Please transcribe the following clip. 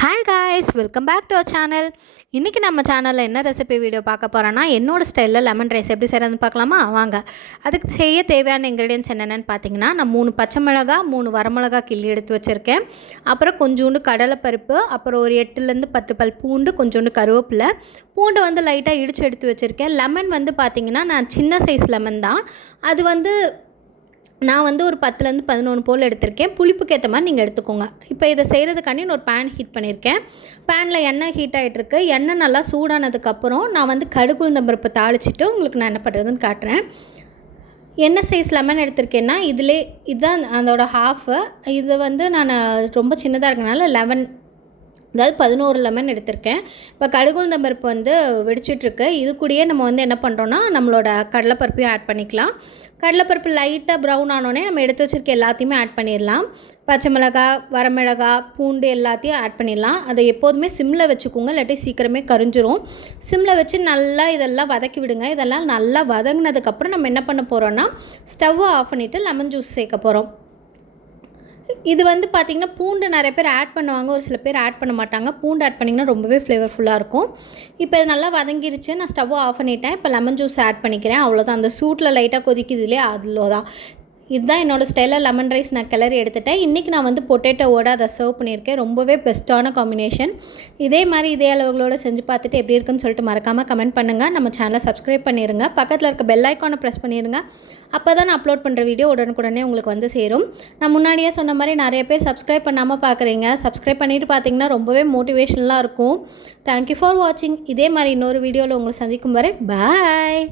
Hi guys, welcome back to our channel. இன்றைக்கி நம்ம சேனலில் என்ன ரெசிபி வீடியோ பார்க்க போகிறோன்னா, என்னோடய ஸ்டைலில் லெமன் ரைஸ் எப்படி செய்கிறதுன்னு பார்க்கலாமா? வாங்க. அதுக்கு செய்ய தேவையான இன்க்ரீடியன்ஸ் என்னென்னு பார்த்தீங்கன்னா, நான் 3 பச்சை மிளகா 3 வரமிளகா கிள்ளி எடுத்து வச்சுருக்கேன். அப்புறம் கொஞ்சோண்டு கடலைப்பருப்பு, அப்புறம் ஒரு 8லேருந்து 10 பல் பூண்டு, கொஞ்சோண்டு கருவேப்பிலை. பூண்டு வந்து லைட்டாக இடித்து எடுத்து வச்சுருக்கேன். லெமன் வந்து பார்த்திங்கன்னா, நான் சின்ன சைஸ் லெமன் தான். அது வந்து நான் வந்து ஒரு 10லேருந்து 11 போல் எடுத்திருக்கேன். புளிப்புக்கு ஏற்ற மாதிரி நீங்கள் எடுத்துக்கோங்க. இப்போ இதை செய்கிறதுக்காண்டி நான் ஒரு பேன் ஹீட் பண்ணியிருக்கேன். பேனில் எண்ணெய் ஹீட் ஆகிட்டுருக்கு. எண்ணெய் நல்லா சூடானதுக்கப்புறம் நான் வந்து கடுகு உளுந்தம் பருப்பு தாளிச்சிட்டு உங்களுக்கு நான் என்ன பண்ணுறதுன்னு காட்டுறேன். என்ன சைஸ் லெமன் எடுத்திருக்கேன்னா இதுதான் அதோட ஹாஃபு. இது வந்து நான் ரொம்ப சின்னதாக இருக்கனால 11 லெமன் எடுத்திருக்கேன். இப்போ கடுகு உளுந்தம் பருப்பு வந்து வெடிச்சிட்ருக்கு. இது கூடயே நம்ம வந்து என்ன பண்ணுறோன்னா, நம்மளோட கடலைப்பருப்பையும் ஆட் பண்ணிக்கலாம். கடலைப்பருப்பு லைட்டாக ப்ரௌன் ஆனோடனே நம்ம எடுத்து வச்சுருக்க எல்லாத்தையுமே ஆட் பண்ணிடலாம். பச்சை மிளகா, வரமிளகா, பூண்டு எல்லாத்தையும் ஆட் பண்ணிடலாம். அதை எப்போதுமே சிம்மில் வச்சுக்கோங்க, இல்லாட்டி சீக்கிரமே கரிஞ்சிரும். சிம்மில் வச்சு நல்லா இதெல்லாம் வதக்கி விடுங்க. இதெல்லாம் நல்லா வதங்கினதுக்கப்புறம் நம்ம என்ன பண்ண போகிறோன்னா, ஸ்டவ்வை ஆஃப் பண்ணிவிட்டு லெமன் ஜூஸ் சேர்க்க போகிறோம். இது வந்து பார்த்திங்கன்னா, பூண்டு நிறைய பேர் ஆட் பண்ணுவாங்க, ஒரு சில பேர் ஆட் பண்ண மாட்டாங்க. பூண்டு ஆட் பண்ணிங்கன்னா ரொம்பவே ஃப்ளேவர்ஃபுல்லாக இருக்கும். இப்போ இது நல்லா வதங்கிருச்சு. நான் ஸ்டவ்வை ஆஃப் பண்ணிட்டேன். இப்போ லெமன் ஜூஸ் ஆட் பண்ணிக்கிறேன். அவ்வளோதான். அந்த சூட்டில் லைட்டாக கொதிக்குது இல்லையா, அதுலதான். இதுதான் என்னோடய ஸ்டைலில் லெமன் ரைஸ் நான் கிளறி எடுத்துட்டேன். இன்றைக்கி நான் வந்து பொட்டேட்டோவோட அதை சர்வ் பண்ணியிருக்கேன். ரொம்பவே பெஸ்ட்டான காம்பினேஷன். இதே மாதிரி இதே அளவுகளோடு செஞ்சு பார்த்துட்டு எப்படி இருக்குன்னு சொல்லிட்டு மறக்காமல் கமெண்ட் பண்ணுங்கள். நம்ம சேனலை சப்ஸ்கிரைப் பண்ணிடுங்க. பக்கத்தில் இருக்க பெல் ஐக்கானை ப்ரெஸ் பண்ணிடுங்க. அப்போ தான் நான் அப்லோட் பண்ணுற வீடியோ உடனுக்குடனே உங்களுக்கு வந்து சேரும். நான் முன்னாடியே சொன்ன மாதிரி நிறைய பேர் சப்ஸ்கிரைப் பண்ணாமல் பார்க்குறீங்க. சப்ஸ்கிரைப் பண்ணிவிட்டு பார்த்தீங்கன்னா ரொம்பவே மோட்டிவேஷனலாக இருக்கும். தேங்க்யூ ஃபார் வாட்சிங். இதே மாதிரி இன்னொரு வீடியோவில் உங்களை சந்திக்கும் வரை பாய்.